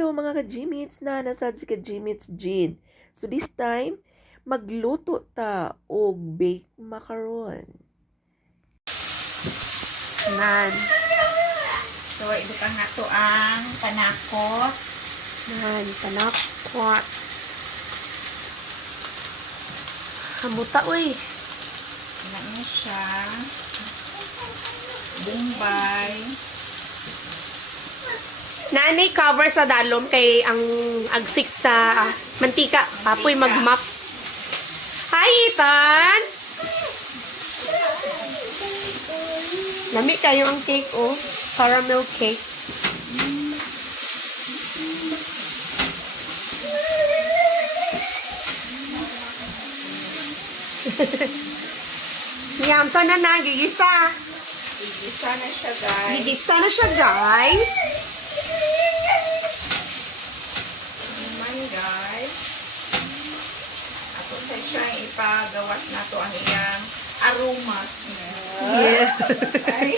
Hello mga ka-Gmits na nasad si ka-Gmits Jean. So this time, magluto ta og baked macaron. Nan. So, ibutang na to ang panakot. Nan, panakot. Hamuta, uy. Ano niya siya. Bombay. Naanay cover sa dalom kay ang agsik sa mantika. Papoy magmap. Hi, Ethan! Lami kayo ang cake, oh. Caramel cake. Yam, sana na, gigisa. Igisa na siya, guys. Gigisa na siya, guys. Naman, guys. Ako sa siya ipagawas na to ang iyang aromas. Yeah. Ay.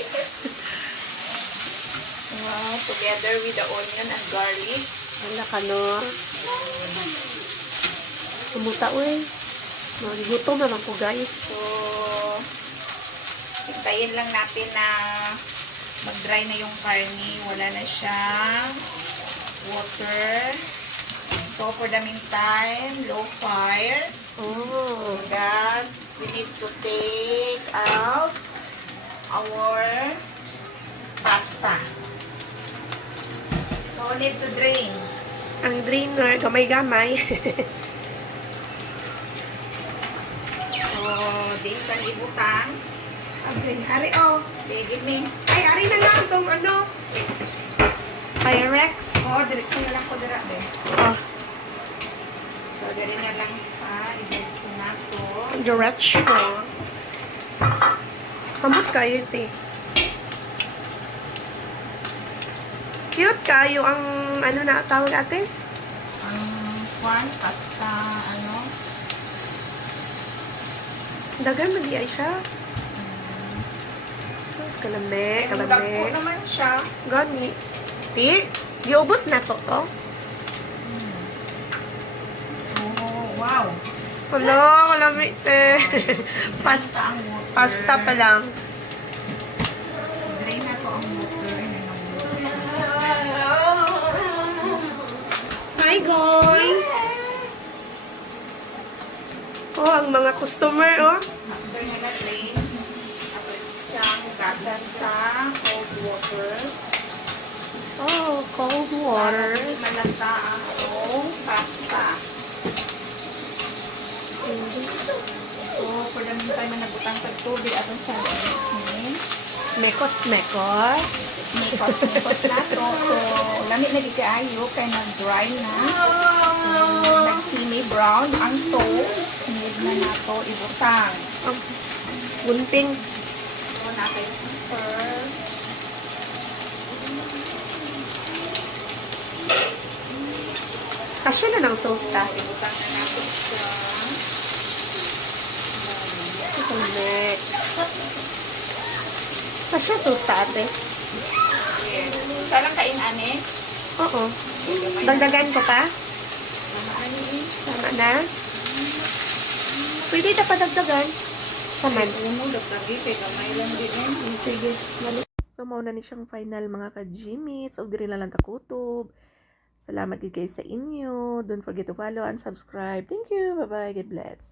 Wow, together with the onion and garlic. Wala ka, no? Kumuta, uy. Gutom naman po, guys. So, hintayin lang natin na mag-dry na yung karne. Wala na siyang water. So, for the meantime, low fire. Oh. So that we need to take out our pasta. So, need to drain. Ang drainer, gamay-gamay. So, di kang ibutang. Okay, ari, oh. Okay, give me. Ay, ari na lang itong ano. Pyrex. Oo, diretso na lang ko dira, be. Oh, So, dali na lang pa. I-diretso na to. diretso. Kamot kayo, te. Cute kayo ang ano na tawag ate? Ang kwan, pasta, ano. Dagan mali ay siya. Sus, kalame, Dagko kalame. naman siya. Gani. Ti, giubos na to. So, wow. Hello, kalame, te. Pasta ang water. Pasta pa lang. Drain na to ang water. Hi, guys! Oh, ang mga customer, oh. After nila drain, tapos siyang gasan sa cold water. Oh, cold Para water. hindi malata ang atong pasta. So, for the meantime, nagutang pagtubig atong sa mix ni. Mekos-mekos. Mikos na to. So, lamit na di kaayo kay nag-dry na. Nag-semi brown ang toast. Need na nato ibutang. Oh, gunting. So, natin scissors. Kasya na ng sauce ta. Ibutang na natin siya. Kalame. Kasya sauce ta, ate. Yes. Salang kain, ane? Oo. Dagdagan ko pa? Tama na. Pwede na pa dagdagan. Saman. Sige. So mao na ni siyang final mga ka-Gmits og diri na lang ta kutob. Salamat gid guys sa inyo. Don't forget to follow and subscribe. Thank you. Bye-bye. God bless.